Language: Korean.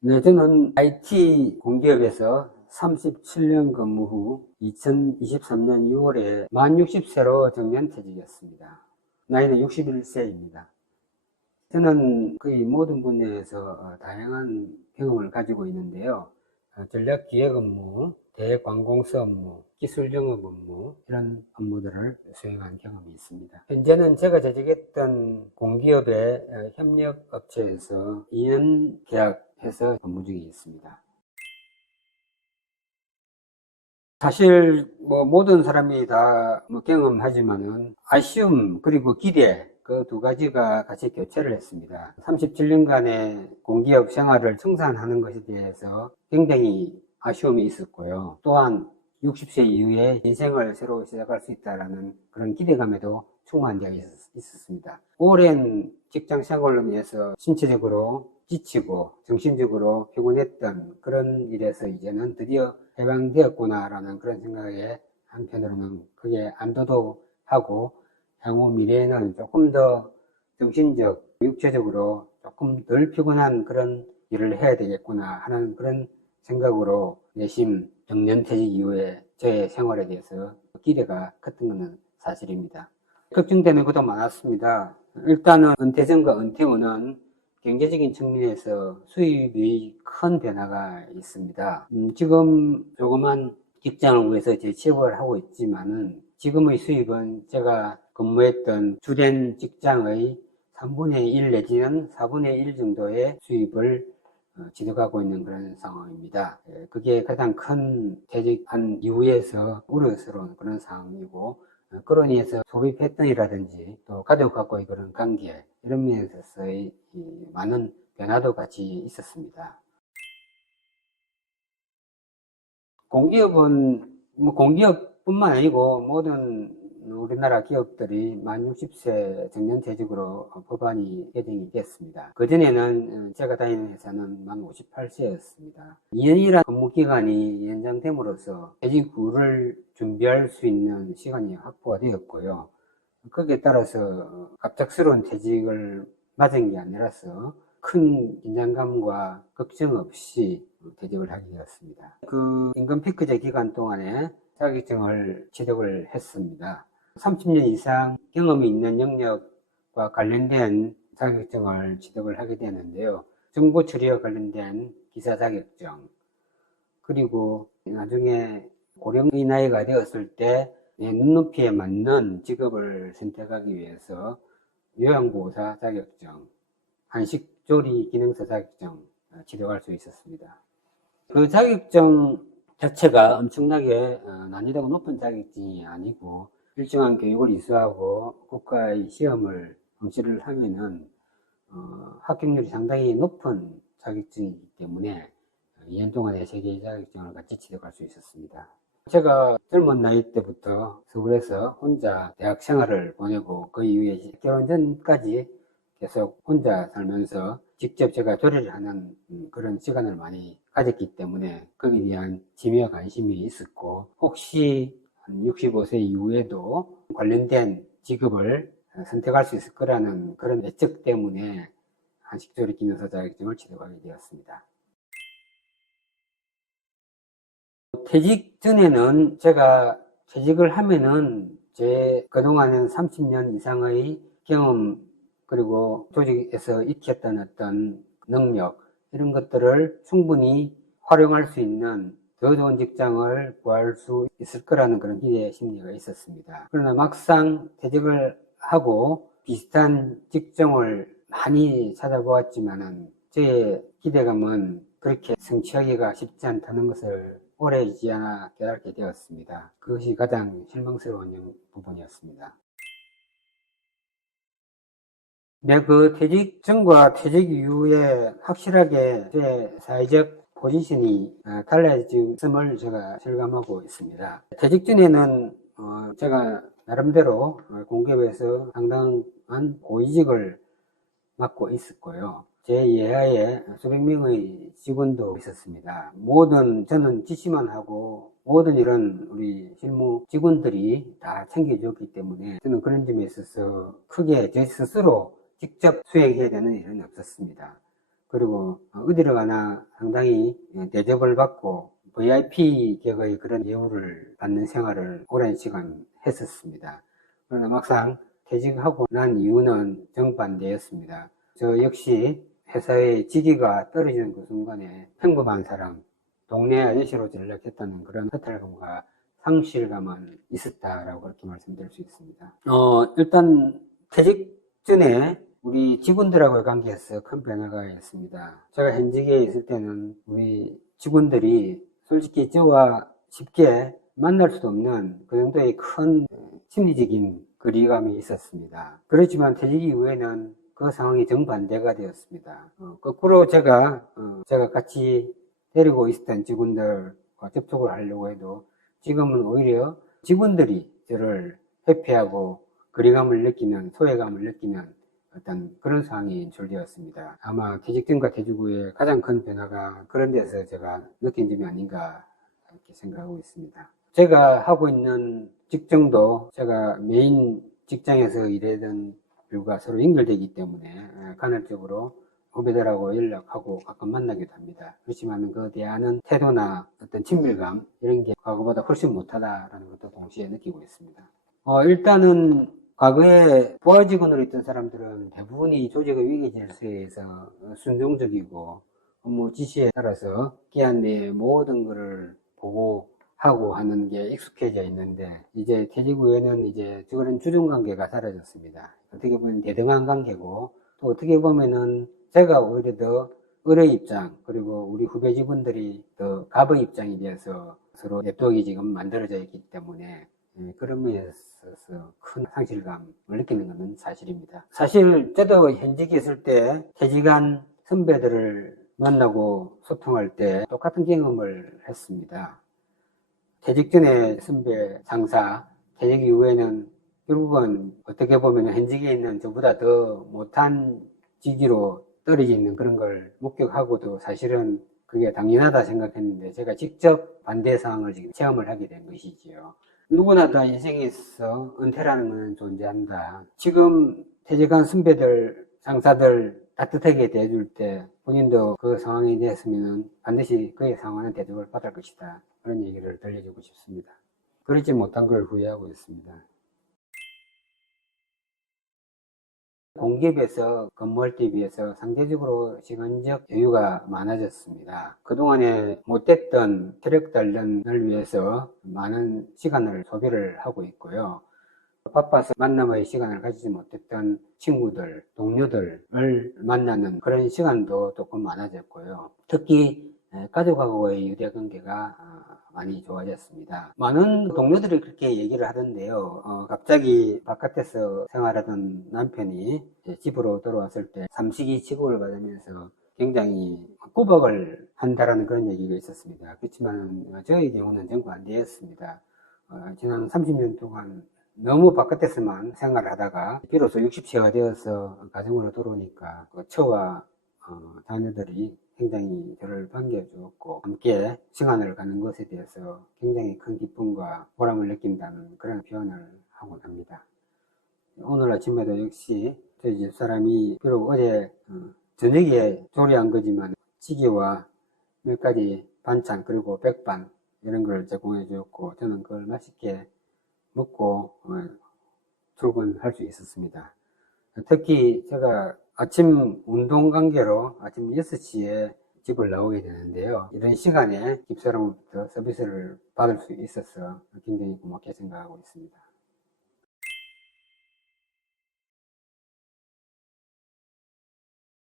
네, 저는 IT 공기업에서 37년 근무 후 2023년 6월에 만 60세로 정년퇴직이었습니다. 나이는 61세입니다. 저는 거의 모든 분야에서 다양한 경험을 가지고 있는데요. 전략기획 업무, 대관공서 업무, 기술영업 업무 이런 업무들을 수행한 경험이 있습니다. 현재는 제가 재직했던 공기업의 협력업체에서 2년 계약해서 근무 중에 있습니다. 사실 모든 사람이 다 경험하지만은 아쉬움 그리고 기대 그 두 가지가 같이 교차를 했습니다. 37년간의 공기업 생활을 청산하는 것에 대해서 굉장히 아쉬움이 있었고요. 또한 60세 이후에 인생을 새로 시작할 수 있다는 그런 기대감에도 충만한 적이 있었습니다. 오랜 직장 생활로 인해서 신체적으로 지치고 정신적으로 피곤했던 그런 일에서 이제는 드디어 해방되었구나라는 그런 생각에 한편으로는 크게 안도도 하고 향후 미래에는 조금 더 정신적, 육체적으로 조금 덜 피곤한 그런 일을 해야 되겠구나 하는 그런 생각으로 내심 정년퇴직 이후에 저의 생활에 대해서 기대가 컸던 것은 사실입니다. 걱정되는 것도 많았습니다. 일단은 은퇴 전과 은퇴 후는 경제적인 측면에서 수입이 큰 변화가 있습니다. 지금 조그만 직장을 구해서 재취업을 하고 있지만은 지금의 수입은 제가 근무했던 주된 직장의 3분의 1 내지는 4분의 1 정도의 수입을 지속하고 있는 그런 상황입니다. 그게 가장 큰 퇴직한 이후에서 우려스러운 그런 상황이고 그런 이에서 소비 패턴이라든지 또 가족하고의 그런 관계 이런 면에서의 많은 변화도 같이 있었습니다. 공기업은 공기업뿐만 아니고 모든 우리나라 기업들이 만 60세 정년퇴직으로 법안이 개정이 됐습니다. 그전에는 제가 다니는 회사는 만 58세였습니다. 2년이라는 근무기간이 연장됨으로써 퇴직 후를 준비할 수 있는 시간이 확보가 되었고요. 거기에 따라서 갑작스러운 퇴직을 맞은 게 아니라서 큰 긴장감과 걱정 없이 퇴직을 하게 되었습니다. 그 임금 피크제 기간 동안에 자격증을 취득을 했습니다. 30년 이상 경험이 있는 영역과 관련된 자격증을 취득을 하게 되는데요. 정보 처리와 관련된 기사 자격증, 그리고 나중에 고령의 나이가 되었을 때 내 눈높이에 맞는 직업을 선택하기 위해서 요양보호사 자격증, 한식조리 기능사 자격증 취득할 수 있었습니다. 그 자격증 자체가 엄청나게 난이도가 높은 자격증이 아니고 일정한 교육을 이수하고 국가의 시험을 응시를 하면은 합격률이 상당히 높은 자격증이기 때문에 2년 동안의 세계 자격증을 같이 취득할 수 있었습니다. 제가 젊은 나이 때부터 서울에서 혼자 대학 생활을 보내고 그 이후에 결혼 전까지 계속 혼자 살면서 직접 제가 조리를 하는 그런 시간을 많이 가졌기 때문에 거기에 대한 취미와 관심이 있었고 혹시 65세 이후에도 관련된 직업을 선택할 수 있을 거라는 그런 예측 때문에 한식조리 기능사 자격증을 취득하게 되었습니다. 퇴직 전에는 제가 퇴직을 하면은 제 그동안은 30년 이상의 경험 그리고 조직에서 익혔던 어떤 능력 이런 것들을 충분히 활용할 수 있는 더 좋은 직장을 구할 수 있을 거라는 그런 기대 심리가 있었습니다. 그러나 막상 퇴직을 하고 비슷한 직종을 많이 찾아보았지만은 제 기대감은 그렇게 성취하기가 쉽지 않다는 것을 오래지지 않아 깨닫게 되었습니다. 그것이 가장 실망스러운 부분이었습니다. 네, 그 퇴직 전과 퇴직 이후에 확실하게 제 사회적 포지션이 달라졌음을 제가 실감하고 있습니다. 퇴직 전에는 제가 나름대로 공기업에서 상당한 고위직을 맡고 있었고요. 제 예하에 수백 명의 직원도 있었습니다. 저는 지시만 하고 모든 일은 우리 실무 직원들이 다 챙겨줬기 때문에 저는 그런 점에 있어서 크게 제 스스로 직접 수행해야 되는 일은 없었습니다. 그리고 어디를 가나 상당히 대접을 받고 VIP 격의 그런 예우를 받는 생활을 오랜 시간 했었습니다. 그러나 막상 퇴직하고 난 이유는 정반대였습니다. 저 역시 회사의 직위가 떨어지는 그 순간에 평범한 사람, 동네 아저씨로 전락했다는 그런 허탈감과 상실감은 있었다라고 그렇게 말씀드릴 수 있습니다. 일단 퇴직 전에 우리 직원들하고의 관계에서 큰 변화가 있습니다. 제가 현직에 있을 때는 우리 직원들이 솔직히 저와 쉽게 만날 수도 없는 그 정도의 큰 심리적인 거리감이 있었습니다. 그렇지만 퇴직 이후에는 그 상황이 정반대가 되었습니다. 거꾸로 제가 같이 데리고 있었던 직원들과 접촉을 하려고 해도 지금은 오히려 직원들이 저를 회피하고 거리감을 느끼는, 소외감을 느끼는 어떤 그런 상황이 연출되었습니다. 아마 퇴직 전과 퇴직 후에 가장 큰 변화가 그런 데서 제가 느낀 점이 아닌가 이렇게 생각하고 있습니다. 제가 하고 있는 직종도 제가 메인 직장에서 일하던 일과 서로 연결되기 때문에 간헐적으로 후배들하고 연락하고 가끔 만나기도 합니다. 그렇지만 그 대하는 태도나 어떤 친밀감 이런 게 과거보다 훨씬 못하다라는 것도 동시에 느끼고 있습니다. 일단은 과거에 부하 직원으로 있던 사람들은 대부분이 조직의 위기 질서에서 순종적이고 업무 지시에 따라서 기한 내에 모든 것을 보고하고 하는 게 익숙해져 있는데 이제 퇴직 후에는 이제 그런 주종 관계가 사라졌습니다. 어떻게 보면 대등한 관계고 또 어떻게 보면은 제가 오히려 더 을의 입장 그리고 우리 후배 직원들이 더 갑의 입장이 되어서 서로 냅독이 지금 만들어져 있기 때문에 그런 면에 있어서 큰 상실감을 느끼는 것은 사실입니다. 사실 저도 현직에 있을 때 퇴직한 선배들을 만나고 소통할 때 똑같은 경험을 했습니다. 퇴직 전에 선배 상사, 퇴직 이후에는 결국은 어떻게 보면 현직에 있는 저보다 더 못한 직위로 떨어지는 그런 걸 목격하고도 사실은 그게 당연하다 생각했는데 제가 직접 반대 상황을 지금 체험을 하게 된 것이지요. 누구나 다 인생에서 은퇴라는 것은 존재한다. 지금 퇴직한 선배들, 상사들 따뜻하게 대해줄 때 본인도 그 상황이 되었으면 반드시 그의 상황은 대접을 받을 것이다. 그런 얘기를 들려주고 싶습니다. 그러지 못한 걸 후회하고 있습니다. 공기업에서 근무할 때 비해서 상대적으로 시간적 여유가 많아졌습니다. 그동안에 못했던 체력 단련을 위해서 많은 시간을 소비를 하고 있고요. 바빠서 만남의 시간을 가지지 못했던 친구들, 동료들을 만나는 그런 시간도 조금 많아졌고요. 특히 가족하고의 유대관계가 많이 좋아졌습니다. 많은 동료들이 그렇게 얘기를 하던데요. 갑자기 바깥에서 생활하던 남편이 집으로 들어왔을 때 삼식이 치고를 받으면서 굉장히 꾸벅을 한다라는 그런 얘기가 있었습니다. 그렇지만 저의 경우는 정반대였습니다. 지난 30년 동안 너무 바깥에서만 생활을 하다가 비로소 60세가 되어서 가정으로 들어오니까 그 처와 자녀들이 굉장히 저를 반겨주었고 함께 시간을 가는 것에 대해서 굉장히 큰 기쁨과 보람을 느낀다는 그런 표현을 하곤 합니다. 오늘 아침에도 역시 저희 집사람이 비록 어제 저녁에 조리한 거지만 찌개와 몇 가지 반찬 그리고 백반 이런 걸 제공해 주었고 저는 그걸 맛있게 먹고 출근할 수 있었습니다. 특히 제가 아침 운동 관계로 아침 6시에 집을 나오게 되는데요. 이런 시간에 집사람부터 서비스를 받을 수 있어서 굉장히 고맙게 생각하고 있습니다.